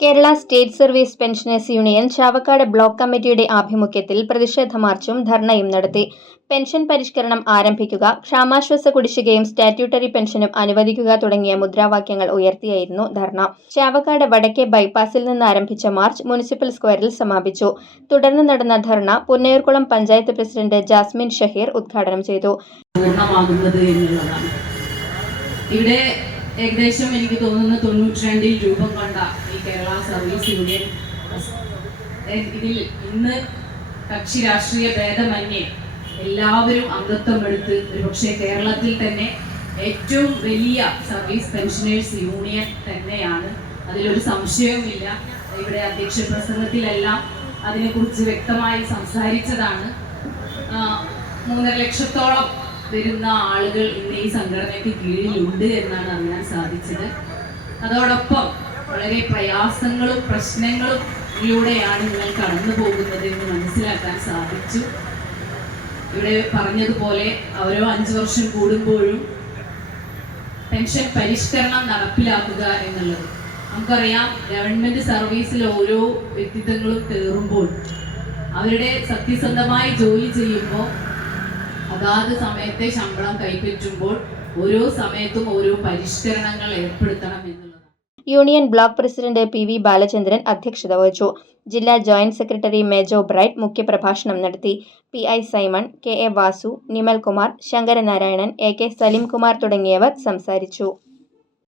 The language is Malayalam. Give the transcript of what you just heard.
Kerala state service pensioners union Chavakkad block കമ്മിറ്റിയുടെ ആഭിമുഖ്യത്തിൽ പ്രതിഷേധ മാർച്ചും ധർണയും നടത്തി. പെൻഷൻ പരിഷ്കരണം ആരംഭിക്കുക ക്ഷാമാശ്വാസ കുടിശ്ശികയും സ്റ്റാറ്റ്യൂട്ടറി പെൻഷനും അനുവദിക്കുക തുടങ്ങിയ മുദ്രാവാക്യങ്ങൾ ഉയർത്തിയായിരുന്നു ധർണ. ചാവക്കാട് വടക്കേ ബൈപ്പാസിൽ നിന്ന് ആരംഭിച്ച മാർച്ച് മുനിസിപ്പൽ സ്ക്വയറിൽ സമാപിച്ചു. തുടർന്ന് നടന്ന ധർണ പുന്നയൂർക്കുളം പഞ്ചായത്ത് പ്രസിഡന്റ് ജാസ്മിൻ ഷഹീർ ഉദ്ഘാടനം ചെയ്തു. ഇവിടെ ഏകദേശം എനിക്ക് തോന്നുന്നു തൊണ്ണൂറ്റി രണ്ടിൽ രൂപം കൊണ്ട ഈ കേരള സർവീസ് യൂണിയൻ ഇതിൽ ഇന്ന് കക്ഷി രാഷ്ട്രീയ ഭേദമന്യേ എല്ലാവരും അംഗത്വം എടുത്ത് ഒരുപക്ഷെ കേരളത്തിൽ തന്നെ ഏറ്റവും വലിയ സർവീസ് പെൻഷനേഴ്സ് യൂണിയൻ തന്നെയാണ്. അതിലൊരു സംശയവുമില്ല. ഇവിടെ അധ്യക്ഷ പ്രസംഗത്തിലെല്ലാം അതിനെക്കുറിച്ച് വ്യക്തമായി സംസാരിച്ചതാണ്. മൂന്നര ലക്ഷത്തോളം വരുന്ന ആളുകൾ ഇന്ന് ഈ സംഘടനയ്ക്ക് കീഴിലുണ്ട് എന്നാണ് അറിയാൻ സാധിച്ചത്. അതോടൊപ്പം വളരെ പ്രയാസങ്ങളും പ്രശ്നങ്ങളും ഇതിലൂടെയാണ് നിങ്ങൾ കടന്നു പോകുന്നത് എന്ന് മനസ്സിലാക്കാൻ സാധിച്ചു. ഇവിടെ പറഞ്ഞതുപോലെ ഓരോ അഞ്ചു വർഷം കൂടുമ്പോഴും പെൻഷൻ പരിഷ്കരണം നടപ്പിലാക്കുക എന്നുള്ളത്. നമുക്കറിയാം ഗവൺമെന്റ് സർവീസിൽ ഓരോ വ്യക്തിത്വങ്ങളും കയറുമ്പോൾ അവരുടെ സത്യസന്ധമായി ജോലി ചെയ്യുമ്പോൾ അതാത് സമയത്തെ ശമ്പളം കൈപ്പറ്റുമ്പോൾ ഓരോ സമയത്തും ഓരോ പരിഷ്കരണങ്ങൾ ഏർപ്പെടുത്തണം എന്നുള്ളതാണ്. Union block president P V Balachandran അധ്യക്ഷത വഹിച്ചു. ജില്ലാ ജോയിന്റ് സെക്രട്ടറി മേജോ ബ്രൈറ്റ് മുഖ്യപ്രഭാഷണം നടത്തി. P I Simon K A Vasu Nimal Kumar Sankaranarayanan A K Salimkumar തുടങ്ങിയവർ സംസാരിച്ചു.